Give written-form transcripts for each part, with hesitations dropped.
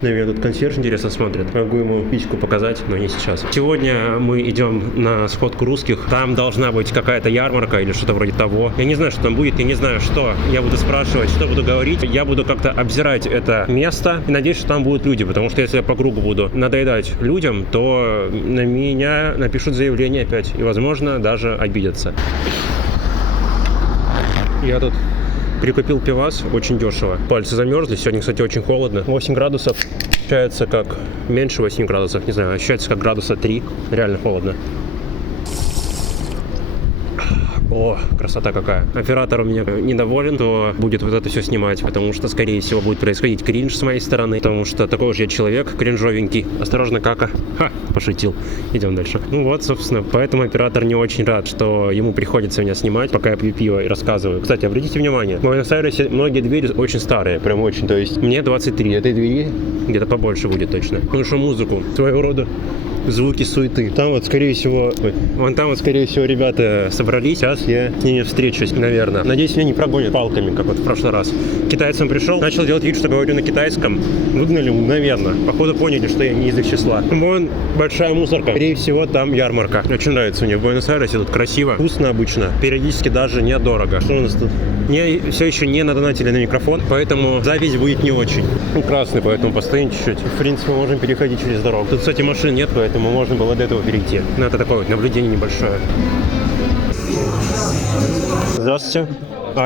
На меня тут консьерж интересно смотрит. Могу ему пичку показать, но не сейчас. Сегодня мы идем на сходку русских. Там должна быть какая-то ярмарка или что-то вроде того. Я не знаю, что там будет, я не знаю, что я буду спрашивать, что буду говорить. Я буду как-то обзирать это место и надеюсь, что там будут люди, потому что если я по кругу буду надоедать людям, то на меня напишут заявление опять и, возможно, даже обидятся. Я тут прикупил пивас очень дешево. Пальцы замерзли. Сегодня, кстати, очень холодно. 8 градусов. Ощущается как меньше 8 градусов. Не знаю, ощущается как градуса 3. Реально холодно. О, красота какая. Оператор у меня недоволен, то будет вот это все снимать, потому что, скорее всего, будет происходить кринж с моей стороны, потому что такой же я человек, кринжовенький. Осторожно, кака. Ха, пошутил. Идем дальше. Ну вот, собственно, поэтому оператор не очень рад, что ему приходится меня снимать, пока я пью пиво и рассказываю. Кстати, обратите внимание, в Буэнос-Айресе многие двери очень старые, прям очень. То есть мне 23, этой двери где-то побольше будет точно. Потому что музыку своего рода звуки суеты. Там вот, скорее всего, вон там вот, скорее всего, ребята собрались. Сейчас я с ними встречусь, наверное. Надеюсь, меня не прогонят палками, как вот в прошлый раз. К китайцам пришел, начал делать вид, что говорю на китайском. Выгнали мгновенно. Походу поняли, что я не из их числа. Вон большая мусорка. Скорее всего, там ярмарка. Очень нравится мне в Буэнос-Айресе. Тут красиво, вкусно обычно. Периодически даже недорого. Что у нас тут? Мне все еще не надонатили на микрофон, поэтому запись будет не очень. Ну, красный, поэтому постоим чуть-чуть. В принципе, мы можем переходить через дорогу. Тут, кстати, машин нет, поэтому можно было до этого перейти. Но это такое вот наблюдение небольшое. Здравствуйте.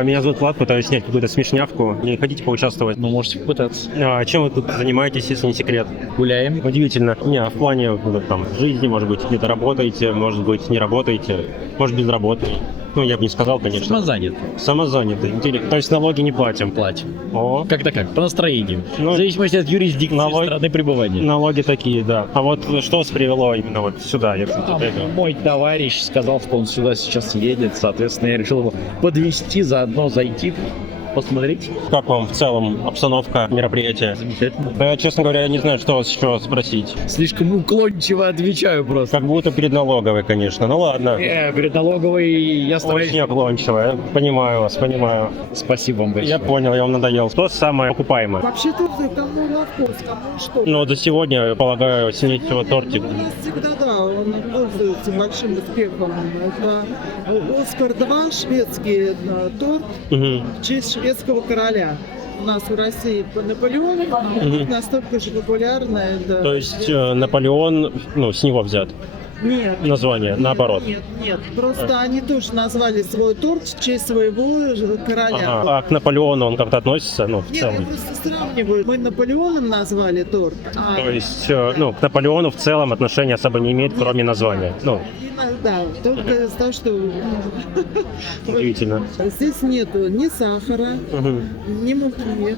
Меня зовут Влад, пытаюсь снять какую-то смешнявку. Не хотите поучаствовать? Ну, можете попытаться. Чем вы тут занимаетесь, если не секрет? Гуляем. Удивительно. Не, в плане там, жизни, может быть, где-то работаете, может быть, не работаете, может, без работы. Ну, я бы не сказал, конечно. Самозанят. Самозанятый. Интересно. То есть налоги не платим? Платим. О. Как-то как? По настроению. Ну, в зависимости от юрисдикции страны пребывания. Налоги такие, да. А вот что вас привело именно вот сюда? Мой товарищ сказал, что он сюда сейчас едет. Соответственно, я решил его подвезти, заодно зайти, посмотреть. Как вам в целом обстановка мероприятия? Замечательно. Я, честно говоря, не знаю, что вас еще спросить. Слишком уклончиво отвечаю просто. Как будто перед налоговой, конечно. Ну ладно. Перед налоговой я стараюсь... Очень уклончиво. Я понимаю вас, понимаю. Спасибо вам большое. Я понял, я вам надоел. Что самое окупаемое? Вообще-то кому на вкус, кому что. Ну, до сегодня, я полагаю, сильнее всего тортик. У нас всегда, да, он пользуется большим успехом. Это Оскар 2, шведский торт в честь шведского короля. У нас в России Наполеон настолько же популярный. Да. То есть Наполеон, ну, с него взят Нет. название, наоборот. Нет. Просто они тоже назвали свой торт в честь своего короля. Ага. А к Наполеону он как-то относится, ну, в Нет, целом? я просто сравниваю. Мы Наполеоном назвали торт. То есть, ну, к Наполеону в целом отношения особо не имеет, кроме названия. Ну, Да, только из-за того, что удивительно. здесь нету ни сахара, ни муки,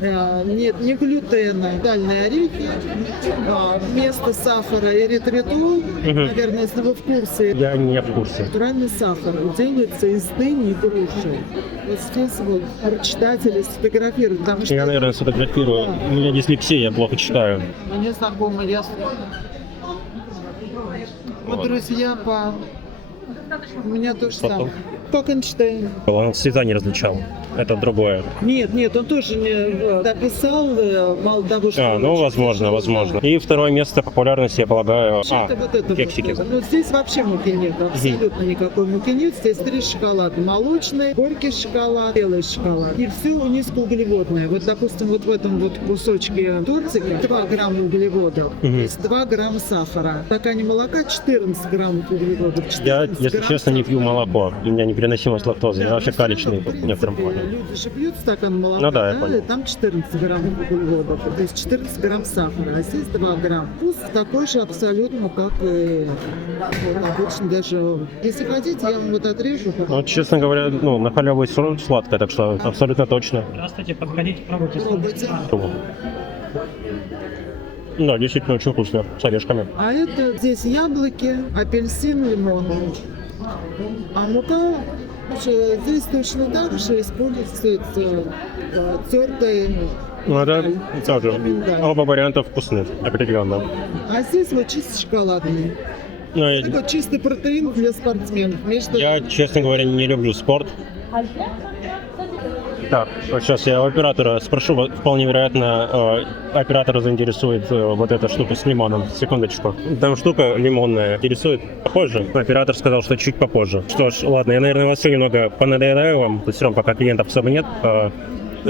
нет ни глютена, дальние орехи, вместо сахара эритритол, наверное, если вы в курсе. Я не в курсе. Натуральный сахар делается из дыни и груши. Вот здесь вот читатели сфотографируют, потому что Я, наверное, сфотографирую. У меня дислексия, я плохо читаю. мне знакомы, мы друзья по... У меня тоже самое. Как Эйнштейн. Он цвета не различал. Это другое. Нет, он тоже не дописал, мало того, что... Ну, возможно. И второе место популярности, я полагаю, вот это кексики. Вот. Но здесь вообще муки нет, абсолютно никакой муки нет. Здесь 3 шоколада. Молочный, горький шоколад, белый шоколад. И все низкоуглеводное. Вот, допустим, вот в этом вот кусочке тортика 2 грамма углеводов, есть 2 грамма сахара. Стакане молока 14 граммов углеводов. Я, если честно, не пью молоко. У меня непереносимость лактозы. Я вообще калечный в некотором плане. Люди же пьют стакан молока, Ну да, я понял. и там 14 граммов углеводов, то есть 14 грамм сахара, а здесь 2 грамма. Вкус такой же абсолютно, как и вот, обычно даже. Если хотите, я вам вот отрежу. Ну, честно говоря, ну, на халяву все равно сладкое, так что абсолютно точно. Здравствуйте, подходите, пробуйте. Пробуйте. Да, действительно очень вкусно, с орешками. А это здесь яблоки, апельсин, лимон. А мука здесь точно так же используется тертый. Ну, это тоже. Оба варианта вкусны, определенно. А здесь вот чисто шоколадный. Ну, Такой чистый протеин для спортсменов. я, честно говоря, не люблю спорт. Так, вот сейчас я у оператора спрошу, вот вполне вероятно, оператора заинтересует вот эта штука с лимоном. Секундочку. Там штука лимонная интересует попозже. Оператор сказал, что чуть попозже. Что ж, ладно, я, наверное, вас все немного понадоедаю вам. То есть все равно пока клиентов особо нет.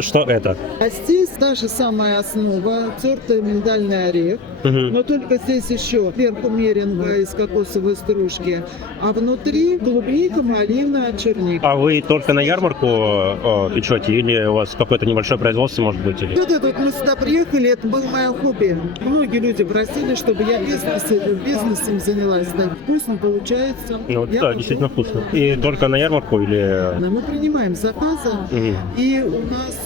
Что это? А здесь та же самая основа, тертый миндальный орех, но только здесь еще сверху меренга из кокосовой стружки, а внутри клубника, малина, черника. А вы только на ярмарку печете или у вас какое-то небольшое производство, может быть? Или... Вот это вот мы сюда приехали, это было мое хобби. Многие люди просили, чтобы я бизнесом занялась. Так вкусно получается. Ну да, действительно вкусно. И только на ярмарку или... Мы принимаем заказы, и у нас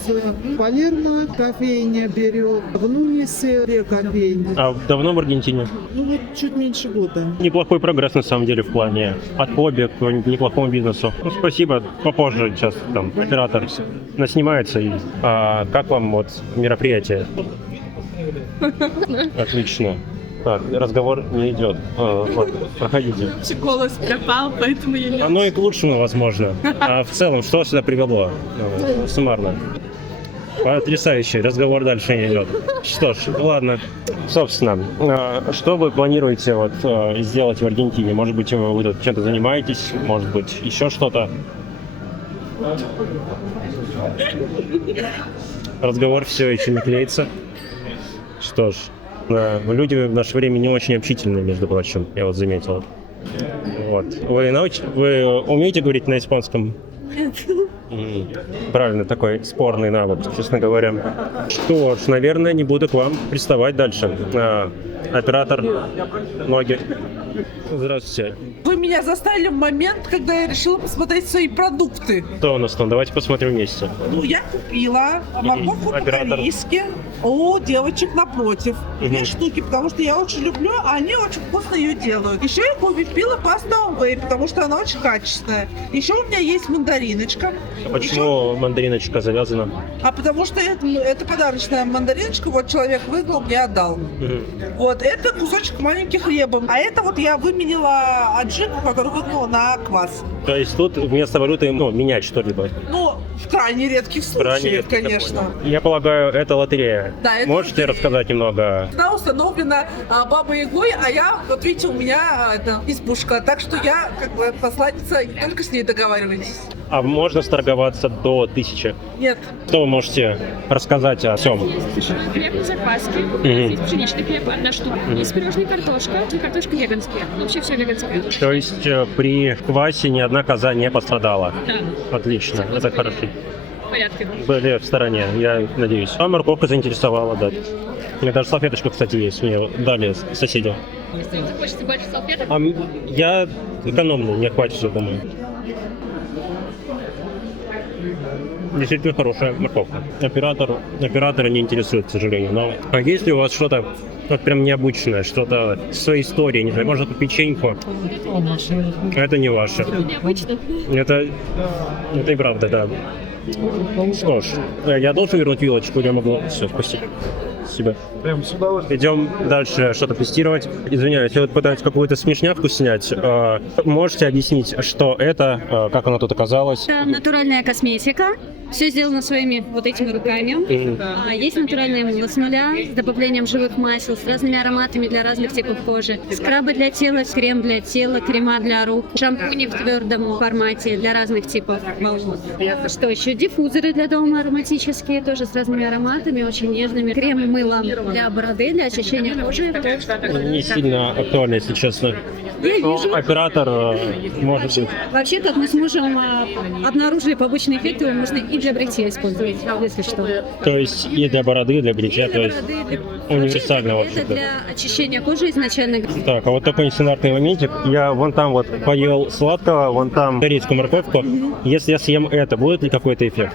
Палермо кофейня берет, в Нунисе кофейня. А давно в Аргентине? Ну вот чуть меньше года. Неплохой прогресс на самом деле в плане от хобби к неплохому бизнесу. Ну, спасибо, попозже сейчас там оператор наснимается. И, как вам вот мероприятие? Отлично. Так, разговор не идет. Вот, проходите. Голос пропал, поэтому я не... Оно и к лучшему, возможно. А в целом, что сюда привело? Суммарно. Потрясающе, разговор дальше не идет. Что ж, ладно. Собственно, что вы планируете вот сделать в Аргентине? Может быть, вы тут чем-то занимаетесь? Может быть, еще что-то? Разговор все еще не клеится. Что ж, люди в наше время не очень общительные, между прочим, я вот заметил. Вот. Вы умеете говорить на испанском? Нет. Правильно, такой спорный навык, честно говоря. Что ж, наверное, не буду к вам приставать дальше. Оператор, ноги. Здравствуйте. Вы меня заставили в момент, когда я решила посмотреть свои продукты. Что у нас там? Давайте посмотрим вместе. Ну, я купила морковку Оператор. по-корейски у девочек напротив. 2 штуки, потому что я очень люблю, а они очень вкусно ее делают. Еще я купила пасту Amway, потому что она очень качественная. Еще у меня есть мандариночка. Почему мандариночка завязана? А потому что это подарочная мандариночка, вот человек выиграл, мне отдал. Вот, это кусочек маленьких хлеба. А это вот я выменила аджику, которую выиграла на квас. То есть тут вместо валюты менять что-либо? Ну, в крайне редких случаях, конечно. Я полагаю, это лотерея. Да, это Можете лотерея. рассказать немного? Она установлена Бабой Ягой, а я, вот видите, у меня избушка. Так что я, как бы, посланница, и только с ней договариваюсь. А можно сторговаться до 1000? Нет. Что вы можете рассказать о всем? Хлеб на закваске, есть пшеничный хлеб, 1 штука, есть пирожная картошка, и картошка веганская. Вообще все веганское. То есть при квасе ни одна коза не пострадала? Да, Отлично, это хорошо. в порядке. Были в стороне, я надеюсь. А морковка заинтересовала, да. У меня даже салфеточка, кстати, есть. Мне дали соседи. Если вам захочется больше салфеток, Я экономный, мне хватит, я думаю. Действительно хорошая морковка. Оператора не интересует, к сожалению. Но а есть ли у вас что-то вот прям необычное, что-то с своей историей, не знаю, может, печеньку? Это не ваше. необычно. Это и правда, да. Что ж, я должен вернуть вилочку, я могу. Все, спасибо. Спасибо. Идем дальше что-то тестировать. Извиняюсь, я вот пытаюсь какую-то смешнявку снять. Можете объяснить, что это, как оно тут оказалось? Это натуральная косметика. Все сделано своими вот этими руками. Есть натуральное мыло с нуля с добавлением живых масел, с разными ароматами для разных типов кожи. Скрабы для тела, крем для тела, крема для рук, шампуни в твердом формате для разных типов волос. Что еще? Диффузоры для дома ароматические, тоже с разными ароматами, очень нежными. Крем, мыло для бороды, для очищения кожи. Не сильно актуально, если честно. Я Но вижу. оператор может быть. Вообще тут мы с мужем обнаружили побочный эффект, его можно и для бритья использовать, если что. То есть и для бороды, и для бритья, то есть универсально вообще это вообще-то. для очищения кожи изначально. Так, а вот такой нестандартный моментик. Я вон там вот поел сладкого, вон там корейскую морковку. Если я съем это, будет ли какой-то эффект?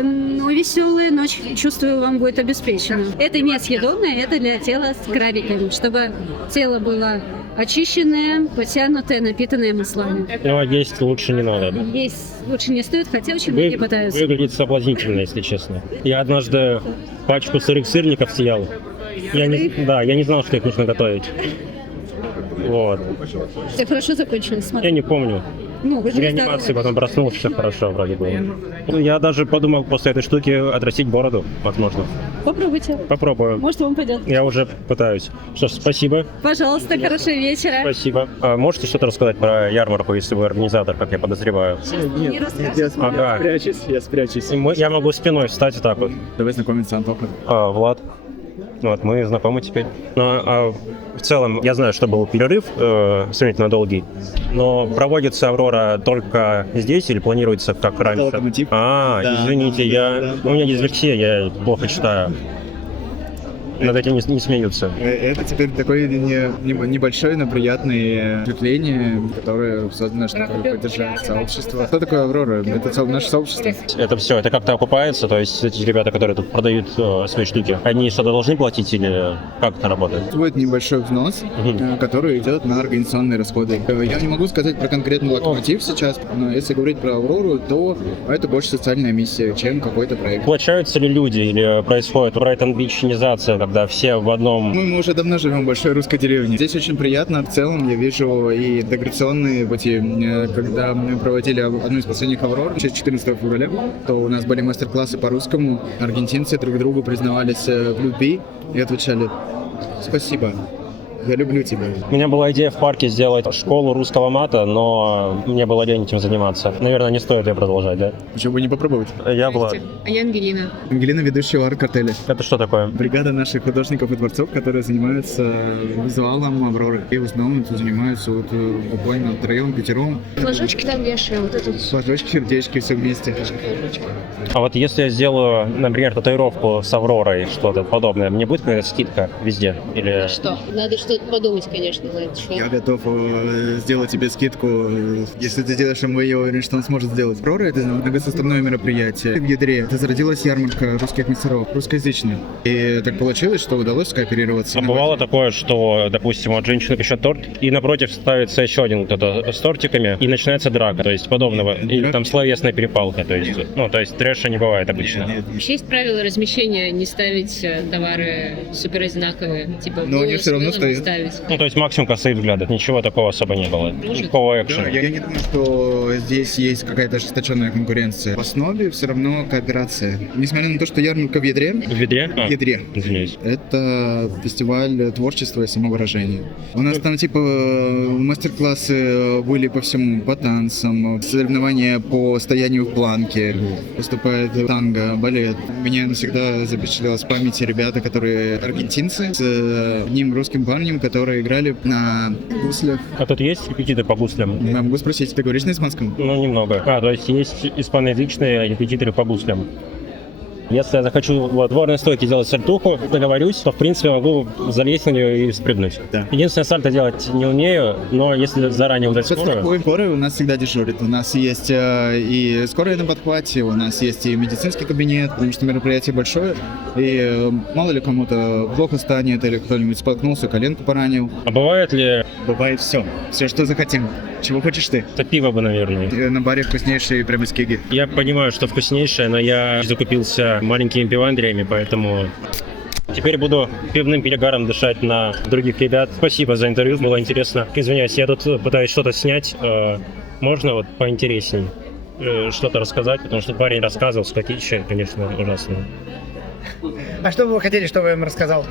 Ну, веселая ночь, чувствую, вам будет обеспечена. Это не съедобное, это для тела с крабиками, чтобы тело было очищенное, потянутое, напитанное маслами. Ну, а есть лучше не надо. Есть лучше не стоит, хотя очень многие пытаются. Выглядит соблазнительно, если честно. Я однажды пачку сырых сырников съел. Я не знал, что их нужно готовить. Вот. Все хорошо закончилось, Я смотри. не помню. Ну, вы В же реанимации здоровы. потом проснулся, все хорошо вроде было. Ну, я даже подумал после этой штуки отрастить бороду, возможно. Попробуйте. Попробую. Может, вам пойдет. Я уже пытаюсь. Что ж, спасибо. Пожалуйста, хорошего вечера. Спасибо. А можете что-то рассказать про ярмарку, если вы организатор, как я подозреваю? Не расскажете. Ага. Я спрячусь. Я могу спиной встать вот так вот. Давай знакомиться, Антоха. Влад. Вот, мы знакомы теперь. Но в целом, я знаю, что был перерыв сравнительно долгий, но проводится Аврора только здесь или планируется как раньше? Локомотив. Да, извините, у меня дислексия, я плохо читаю. Над этим не смеются. Это теперь такое небольшое, но приятное впечатление, которое создано, чтобы поддержать сообщество. Что такое Аврора? Это наше сообщество. Это все, это как-то окупается? То есть эти ребята, которые тут продают свои штуки, они что-то должны платить или как это работает? Будет небольшой взнос, который идет на организационные расходы. Я не могу сказать про конкретный локомотив сейчас, но если говорить про Аврору, то это больше социальная миссия, чем какой-то проект. Сплочаются ли люди или происходит брайтон-бичнизация, когда все в одном... Мы уже давно живем в большой русской деревне. Здесь очень приятно. В целом я вижу и интеграционные пути. Когда мы проводили одну из последних Аврор, 14 февраля, то у нас были мастер-классы по-русскому. Аргентинцы друг другу признавались в любви и отвечали: «Спасибо. Я люблю тебя». У меня была идея в парке сделать школу русского мата, но мне было лень этим заниматься. Наверное, не стоит ее продолжать, да? Почему бы не попробовать? Я Влад. А я Ангелина. Ангелина, ведущая арт-картеля. Это что такое? Бригада наших художников и творцов, которые занимаются визуалом Авроры. И в основном это занимаются буквально втроем, пятером. Флажочки там вешаем, вот это. Флажочки, сердечки, все вместе. А вот если я сделаю, например, татуировку с Авророй, что-то подобное, мне будет какая-то скидка везде? Или... Что? Надо что-то подумать, конечно, на это. Что? Я готов сделать тебе скидку, если ты сделаешь МВ, я уверен, что он сможет сделать. Аврора — это многосоставное мероприятие. В ядре это зародилась ярмарка русских мастеров, русскоязычная. И так получилось, что удалось скооперироваться. А бывало такое, что, допустим, вот женщина печет торт, и напротив ставится еще один кто-то с тортиками, и начинается драка, то есть подобного. Или там словесная перепалка, то есть трэша не бывает обычно. Вообще есть правило размещения, не ставить товары супер одинаковые, типа Но они голос все равно было стоят. ставить. Ну, то есть максимум косые взгляды. Ничего такого особо не было. Никакого экшена. Я не думаю, что здесь есть какая-то ожесточенная конкуренция. В основе все равно кооперация. Несмотря на то, что ярмарка в ядре, В ведре? в ядре, Извиняюсь. это фестиваль творчества и самовыражения. У нас там типа мастер-классы были по всему, по танцам, соревнования по стоянию в планке, выступает танго, балет. Меня навсегда запечатлелось в памяти ребята, которые аргентинцы, с одним русским парнем, которые играли на гуслях. А тут есть репетиторы по гуслям? Я могу спросить, ты говоришь на испанском? Ну, немного. То есть есть испаноязычные репетиторы по гуслям. Если я захочу в отборной стойке делать сальтуху, договорюсь, то в принципе могу залезть на нее и спрыгнуть. Да. Единственное, сальто делать не умею, но если заранее удать скорую... Скорая у нас всегда дежурит. У нас есть и скорая на подхвате, у нас есть и медицинский кабинет, потому что мероприятие большое, и мало ли кому-то плохо станет, или кто-нибудь споткнулся, коленку поранил. А бывает ли... Бывает все. Все, что захотим. Чего хочешь ты? Это пиво бы, наверное. На баре вкуснейшие прямо с киги. Я понимаю, что вкуснейшее, но я закупился маленькими пивандриями, поэтому теперь буду пивным перегаром дышать на других ребят. Спасибо за интервью, было интересно. Извиняюсь, я тут пытаюсь что-то снять. Можно вот поинтересней что-то рассказать, потому что парень рассказывал, скотища, конечно, ужасно. А что бы вы хотели, чтобы я вам рассказал?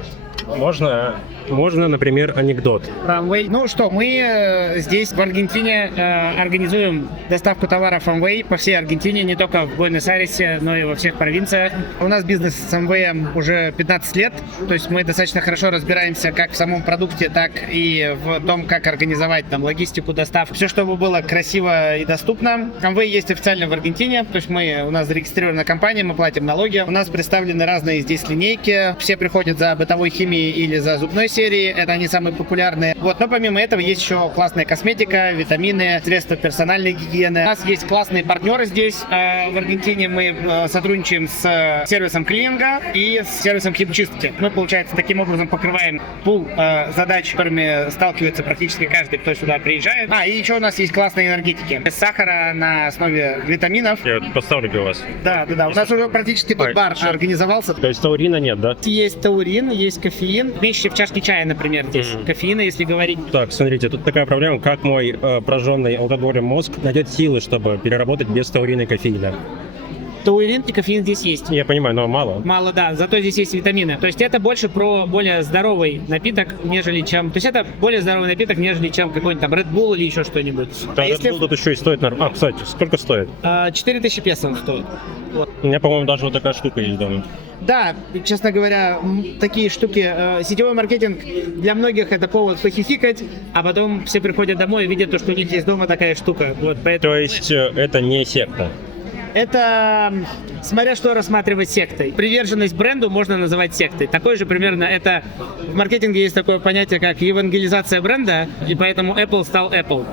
Можно, например, анекдот. Про Amway. Ну что, мы здесь в Аргентине организуем доставку товаров Amway по всей Аргентине, не только в Буэнос-Айресе, но и во всех провинциях. У нас бизнес с Amway уже 15 лет, то есть мы достаточно хорошо разбираемся как в самом продукте, так и в том, как организовать там логистику, доставку. Все, чтобы было красиво и доступно. Amway есть официально в Аргентине, то есть у нас зарегистрирована компания, мы платим налоги. У нас представлены разные здесь линейки, все приходят за бытовой химией или за зубной серией, это они самые популярные. Вот, но помимо этого есть еще классная косметика, витамины, средства персональной гигиены. У нас есть классные партнеры здесь в Аргентине. Мы сотрудничаем с сервисом клининга и с сервисом химчистки. Мы, получается, таким образом покрываем пул задач, с которыми сталкивается практически каждый, кто сюда приезжает. И еще у нас есть классные энергетики. Без сахара на основе витаминов. Я поставлю для вас. Да. У нас уже практически тут бар организовался. То есть таурина нет, да? Есть таурин, есть кофеин, кофеин, меньше в чашке чая, например, здесь. Кофеина, если говорить. Так, смотрите, тут такая проблема, как мой прожженный алкоголем мозг найдет силы, чтобы переработать без таурина и кофеина. Таурин и кофеин здесь есть. Я понимаю, но мало. Мало, да, зато здесь есть витамины. То есть это больше про более здоровый напиток, нежели чем... То есть это более здоровый напиток, нежели чем какой-нибудь там Red Bull или еще что-нибудь. Да, Red Bull тут еще и стоит нормально. Кстати, сколько стоит? 4000 песо он стоит. Вот. У меня, по-моему, даже вот такая штука есть дома. Да, честно говоря, такие штуки, сетевой маркетинг для многих это повод похихикать, а потом все приходят домой и видят, что у них есть дома такая штука. Вот, поэтому... То есть это не секта? Это, смотря что рассматривать сектой. Приверженность бренду можно называть сектой. Такой же примерно это... В маркетинге есть такое понятие, как евангелизация бренда, и поэтому Apple стал Apple.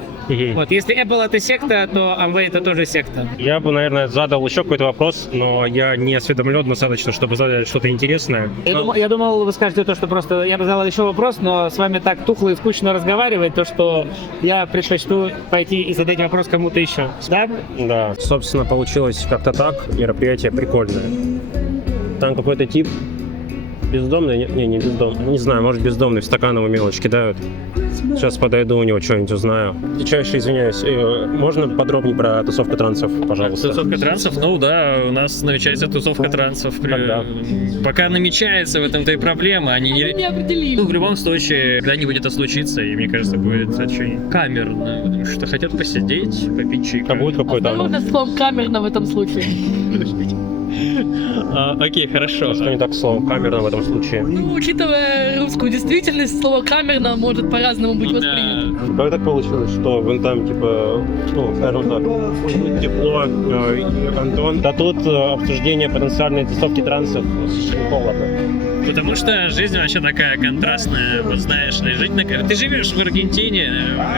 Вот. Если Apple это секта, то Amway это тоже секта. Я бы, наверное, задал еще какой-то вопрос, но я не осведомлен достаточно, чтобы задать что-то интересное. Я думал, вы скажете то, что просто я бы задал еще вопрос, но с вами так тухло и скучно разговаривать, то что я предпочту пойти и задать вопрос кому-то еще. Да? Да. Собственно, получилось как-то так. Мероприятие прикольное. Там какой-то тип бездомный, не бездомный, не знаю, может бездомный в стакановую мелочь кидают. Сейчас подойду, у него что-нибудь узнаю. Дичайше извиняюсь, можно подробнее про тусовку трансов, пожалуйста? Тусовка трансов? Ну да, у нас намечается тусовка трансов. Когда? Пока намечается, в этом-то и проблема. Они Не определили. Ну, в любом случае, когда-нибудь это случится, и мне кажется, будет очень камерно, потому что хотят посидеть, попить чайка. А будет какой-то... Осторожно, словом камерно в этом случае. Окей, хорошо. Что не так слово камерно в этом случае? Ну, учитывая русскую действительность, слово камерно может по-разному быть воспринято. Как так получилось, что вы там, типа, ну, скажем так, тепло, и Антон, да тут обсуждение потенциальной тусовки трансов очень холодно. Потому что жизнь вообще такая контрастная, вот знаешь ли, жить на... Ты живешь в Аргентине,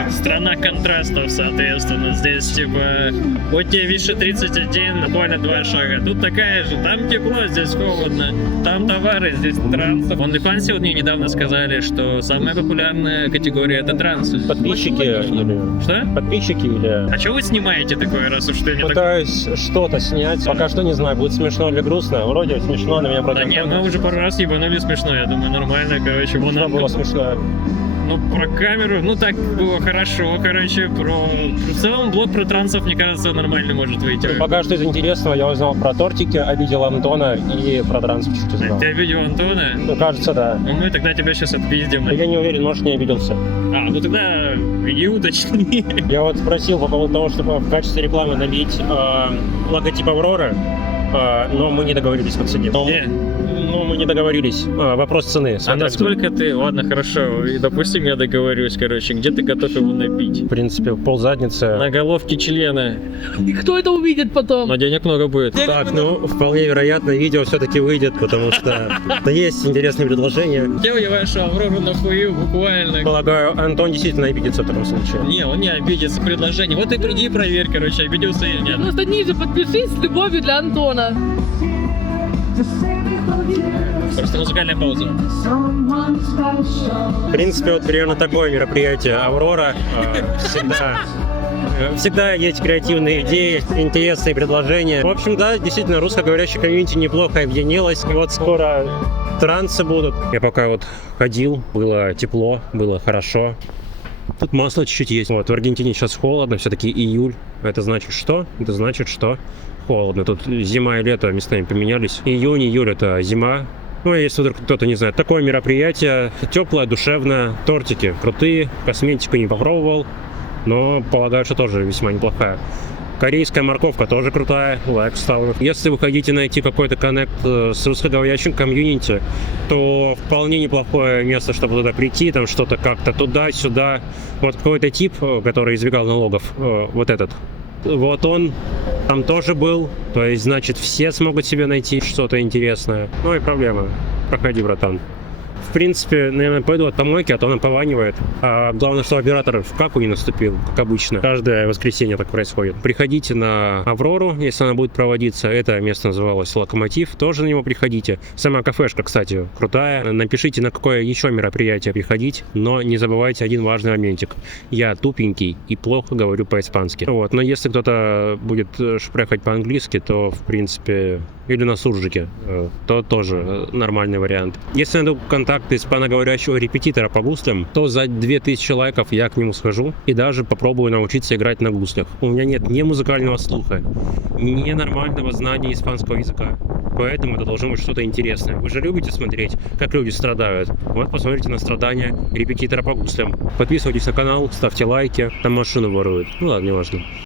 страна контрастов, соответственно, здесь, типа, вот тебе выше 31, буквально 2 шага, тут такая же, там тепло, здесь холодно, там товары, здесь трансов. В OnlyFans вот мне недавно сказали, что самая популярная категория это трансы. Подписчики или... Что? Подписчики или... А что вы снимаете такое, раз уж ты мне так... Пытаюсь что-то снять, пока что не знаю, будет смешно или грустно, вроде смешно, на меня Да против не, мы уже пару раз ебанули смешно, я думаю, нормально, короче. Вон Что было смешно? Ну, про камеру, ну так было хорошо, короче, в целом блог про трансов, мне кажется, нормально может выйти. Пока что из интересного я узнал про тортики, обидел Антона и про трансов чуть узнал. Ты обидел Антона? Ну, кажется, да. Ну, мы тогда тебя сейчас отпиздим. Я не уверен, может, не обиделся. Ну тогда иди уточни. Я вот спросил по поводу того, чтобы в качестве рекламы набить логотип Авроры, но мы не договорились в суде. Ну, мы не договорились. Вопрос цены. А насколько ты... Ладно, хорошо. И, допустим, я договорюсь, короче. Где ты готов его набить? В принципе, ползадницы. На головке члена. И кто это увидит потом? Но денег много будет. Так, ну, вполне вероятно, видео все-таки выйдет, потому что есть интересные предложения. Делай вашу Аврору на хую, буквально. Полагаю, Антон действительно обидится в таком случае. Не, он не обидится. Предложение. Вот и приди и проверь, короче, обиделся или нет. Просто ниже подпишись с любовью для Антона. Просто музыкальная пауза. В принципе, вот примерно такое мероприятие Аврора. Всегда есть креативные идеи, интересные предложения. В общем, да, действительно, русскоговорящая комьюнити неплохо объединилась. Вот скоро трансы будут. Я пока вот ходил, было тепло, было хорошо. Тут масло чуть-чуть есть. Вот, в Аргентине сейчас холодно, все-таки июль. Это значит что? Это значит, что холодно. Тут зима и лето местами поменялись. Июнь, это зима. Ну, если вдруг кто-то не знает, такое мероприятие теплое, душевное, тортики крутые, косметику не попробовал, но полагаю, что тоже весьма неплохая. Корейская морковка тоже крутая, лайк ставлю. Если вы хотите найти какой-то коннект с русскоговорящим комьюнити, то вполне неплохое место, чтобы туда прийти, там что-то как-то туда-сюда. Вот какой-то тип, который избегал налогов, вот этот. Вот он там тоже был, то есть, значит, все смогут себе найти что-то интересное. Ну и проблема. Проходи, братан. В принципе, наверное, пойду от помойки, а то она пованивает. А главное, что оператор в каку не наступил, как обычно. Каждое воскресенье так происходит. Приходите на Аврору, если она будет проводиться. Это место называлось Локомотив. Тоже на него приходите. Сама кафешка, кстати, крутая. Напишите, на какое еще мероприятие приходить. Но не забывайте один важный моментик. Я тупенький и плохо говорю по-испански. Вот. Но если кто-то будет шпрехать по-английски, то, в принципе, или на суржике, то тоже нормальный вариант. Если найду контакт контакты испаноговорящего репетитора по гуслям, то за 2000 лайков я к нему схожу и даже попробую научиться играть на гуслях. У меня нет ни музыкального слуха, ни нормального знания испанского языка. Поэтому это должно быть что-то интересное. Вы же любите смотреть, как люди страдают. Вот посмотрите на страдания репетитора по гуслям. Подписывайтесь на канал, ставьте лайки. Там машину воруют. Ну ладно, неважно.